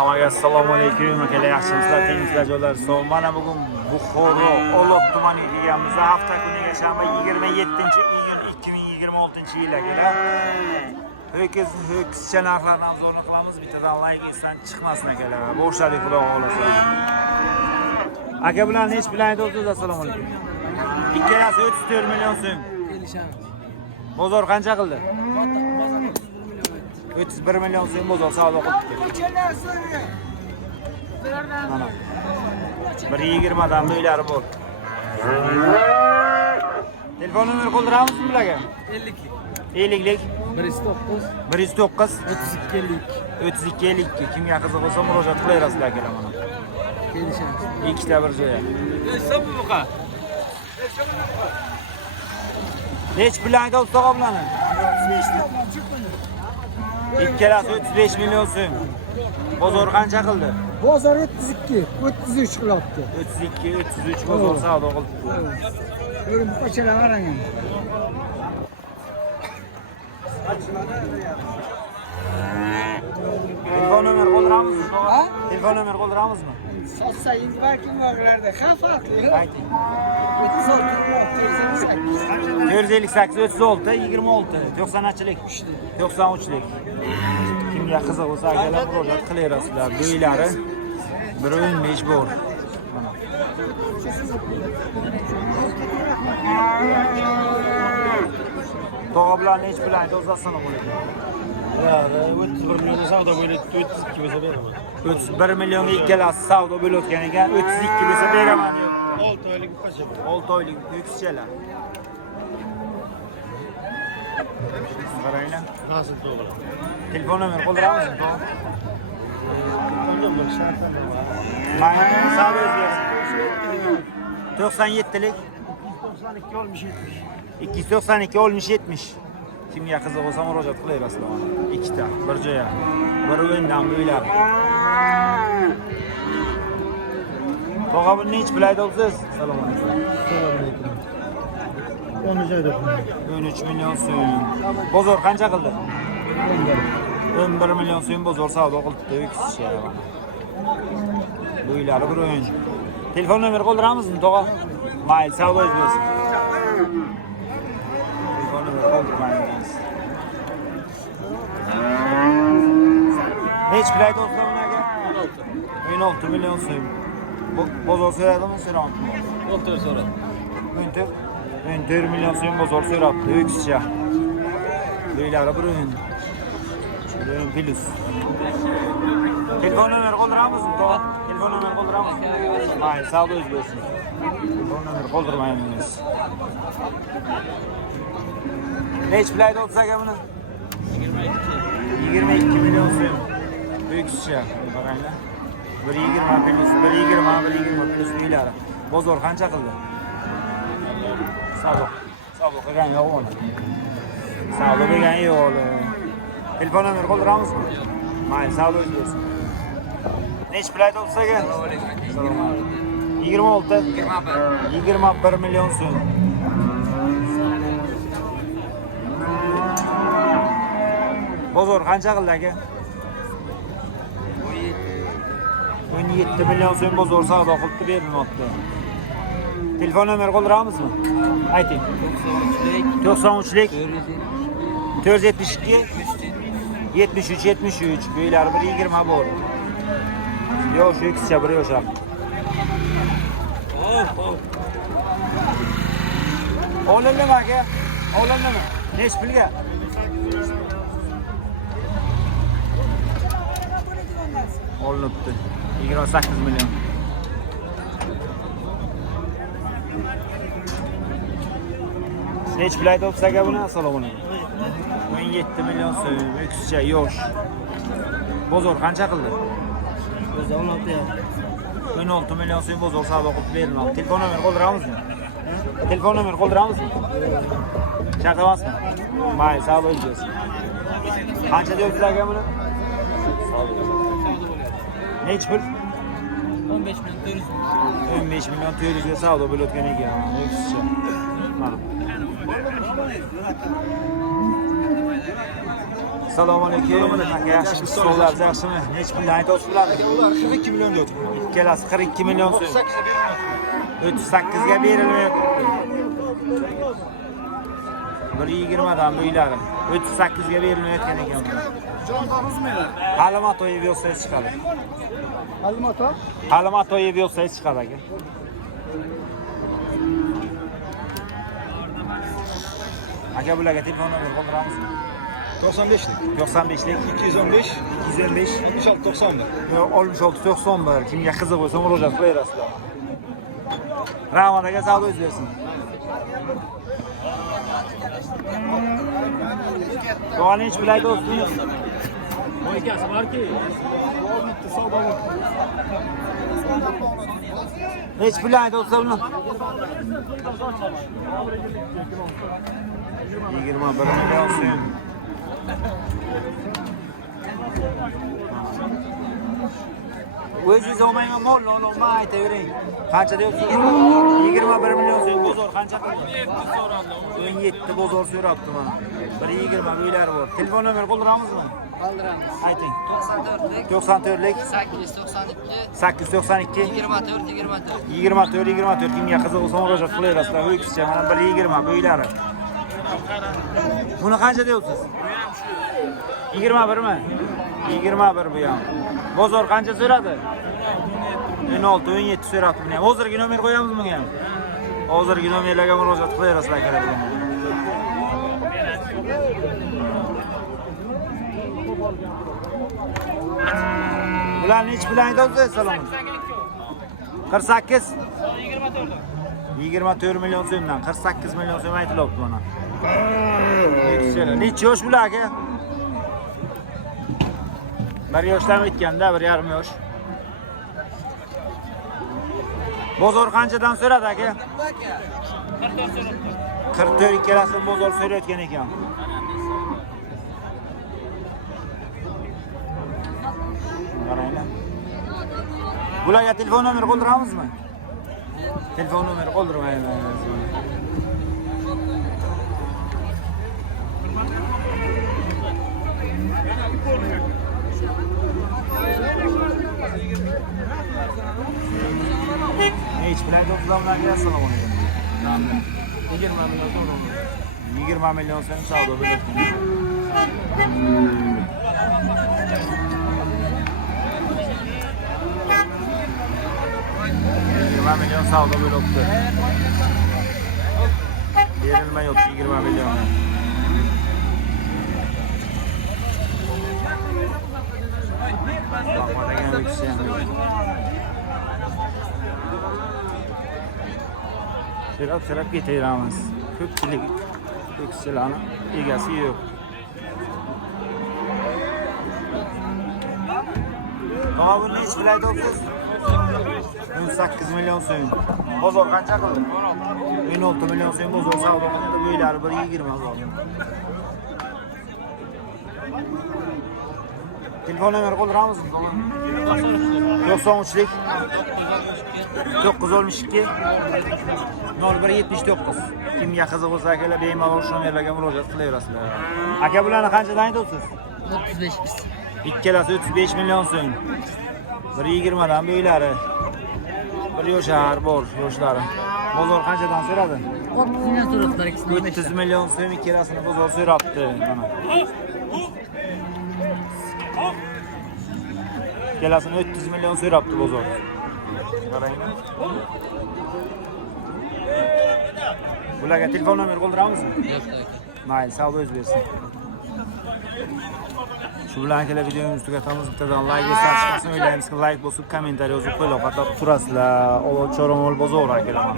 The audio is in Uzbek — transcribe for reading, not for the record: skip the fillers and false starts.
Amaga assalomu alaykum akalar, yaxshimisizlar, tengisizlar joylar. Mana bugun Buxoro Olot tumani deganmiz. Hafta kuniga shanba 27-iyun 2026-yil akalar. Ho'kizcha narxlarni obzorni qilamiz. Bittadan like etsan chiqmasin akalar. Bo'shadik xudo xolasa. Aka bilan nech bilan aytasiz? Assalomu alaykum. Ikkalasi 34 million so'm. Bozor qancha qildi? 31 million so'm bozor savdo qildi. Mana 120 dan bo'ylari bor. Telefon nomeri qoldiramizmi bularga? 50lik 109 32 kimga qiziq bo'lsa murojaat qilaverasizlar akalar mana. Ikkita bir joyga. Nech bilan aytasiz tog'a bilan? Ikkalasi 35 million so'm. Bozor qancha qildi? Bozor 33 qilyapti. 33 bozor savdo qildi. Ko'ring bu qo'chalar qarang. Telefon nomer qoldiramizmi? Telefon nomer qoldiramizmi? Sotsayingiz balki bog'larda xavfli. Ayting. 458 458 36 90chilik 93lik. Kimga qiziq bo'lsa akalar murojaat qilaverasizlar. Bo'ylari 1.15 bor. Mana. Tog'a bilan nech bilan aytasiz bo'ladi? 31 million savdo bo'lib 32 bo'lsa beraman. 31 millionga ikkalasi savdo bo'layotgan ekan, 32 bo'lsa beraman deb. 6 oylik qo'shib. 6 oylik ho'kizchalar. Qaranglar. Nasıl to'g'ri? Telefon nomer qoldiramizmi? Bundan bir shartlar bor. Mana savdo o'zgarsin. 97lik 92 olmuş 70. 292 olmuş 70. Kimga qiziq bo'lsa murojaat qilaverasizlar mana. Ikkita bir joyga. Bir o'yindan bo'ylab. Tog'a buni nech bilan aytasiz? Assalomu alaykum. Assalomu alaykum. 13 million so'm. Bozor qancha qildi? 11 million so'm bozor savdo qildi. Ho'kizcha mana. Bo'ylari bir o'yin. Telefon nomeri qoldiramizmi, tog'a? Mayli, savdoingiz bo'lsin. Telefon nomeri qoldirmaymiz. Nech bilan aytasiz bularga? 16 million so'm. Bozor so'radimi, so'ramadimi? 14 so'radi. 14 million so'm bozor so'rabdi, ho'kizcha. Bo'ylari bir o'yin. Shunday plus. Telefon nomeri qoldiramizmi, tog'a? Telefon nomeri qoldiramizmi? Mayli, savdoingiz bo'lsin. Telefon nomeri qoldirmaymiz. Nech bilan aytasiz aka buni? 22 million so'm. Ho'kizcha. Qaranglar. 120 plus bo'ylari. Bozor qancha qildi? Savdo qilgan yo'q uni. Savdo qilgan yo'q. Telefon nomeri qoldiramizmi? Mayli, savdoingiz bo'lsin. Nech bilan aytasiz aka? Assalomu alaykum. 21 million so'm. Bozor qancha qildi aka? 17 million so'm bozor savdo qilib berilmoqda. Telefon nomeri qoldiramizmi? Ayting. 93lik 472 73 bo'ylari 120 bor. Yo'q, shu ikkisi bir yoshaq. Oldinmi aka? Oldinmi? Nech pulga? Olinibdi. 28 million. Nech bilan aytasiz aka buni? Assalomu alaykum. 17 million so'm, ho'kizcha yosh. Bozor qancha qildi? O'zi 16 ya. 16 million so'm bozor savdo qilib berilmoqda. Telefon nomeri qoldiramizmi? Telefon nomeri qoldiramizmi? Chaqamasmi? Mayli, savdoingiz bo'lsin. Qancha deyapsiz aka buni? Nech pul? 15 million 15 million 400 ga savdo bo'layotgan ekan. Ho'kizcha. Mana. Assalomu alaykum. Aka yaxshimisiz? Sizlar yaxshimi? Nech puldan aytasiz bularni? Ular 42 milyon diyor. Ikkalasi 42 million so'm. 38 ga berilmayapti. 120 dan bo'ylari. 38 ga berilmayotgan ekan. Qalamat o'yib yursangiz chiqadi. Qalamat o'yib yursangiz chiqadi aka. Aka bularga telefon nomer qoldiramizmi? 95'lik. 95lik 215 215 66 91. 66 91 kimga qiziq bo'lsa murojaat qilaverasizlar. Rahmat aka savdo bersin. Qani hech bilaydi do'stim. Mo'ykasi borki. Hech bilaydi do'stim. 21 million so'm. O'zingiz olmayman mol olma aytavering. Qancha deyapsiz? 21 million so'm bozor qancha? 17 bozor so'rabdi mana. 120 bo'ylari bor. Telefon nomer qoldiramizmi? Qoldiramiz. Ayting. 94lik 94lik 892 892 24 kimga qiziq bo'lsa murojaat qilaverasizlar. Ho'kizcha mana 120 bo'ylari. Buni qancha deyapsiz? 21 mi? 21 bu ham. Bozor qancha so'radi? 16, 17 so'rabdi buni ham. Hozirgi nomer qo'yamizmi bunga ham? Hozirgi nomerlarga murojaat qilaverasizlar kerak bo'lgan. Ularni hech bilan aytasiz, salom. 48 24 million so'mdan 48 million so'm aytilyapti mana. Necha yosh bular aka? 1 yoshdan o'tganda, 1,5 yosh. Bozor qanchadan so'radi aka? 44 ikkalasi bozor so'rayotgan ekan. Qaranglar. Bularga telefon nomer qoldiramizmi? Telefon nomer qoldirmaymiz. Hech bilan do'stlarga assalomu alaykum. 20 million so'm savdo bo'libdi. 20 million savdo bo'libdi. Berilmayapti 20 million. Sirab ketaveramiz. Ko'pchilik ko'kchilarni egasi yo'q. Qovun hech bilaydi o'qsiz. 18 million so'm. Bozor qancha qildi? 16 million so'm bozor savdo qildi. Bo'ylari 120 bor. Telefon nomer qoldiramizmi? 93lik 962 0179. Kimga qiziq bo'lsa akalar bemalol shu nomerlarga murojaat qilaverasizlar. Aka bularni qanchadan aytasiz? 35. Ikkalasi 35 million so'm. 120 dan bo'ylari. 1 yoshar bor yoshlari. Bozor qanchadan so'radi? 30 million so'rabdilar ikisini. 30 million so'm ikkalasini bozor so'rabdi mana. Ikkalasini 30 million so'rabdi bozor. Qaranglar. Bularga telefon nomer qoldiramizmi? Yo'q. Mayli, savdo bersin. Shu bilan kelar videomizni tugatamiz. Bittadan like bosishni o'ylaymiz. Like bosib, kommentariy yozib qo'yinglar. Faqat turasizlar. Olot Choromol bozor akalar.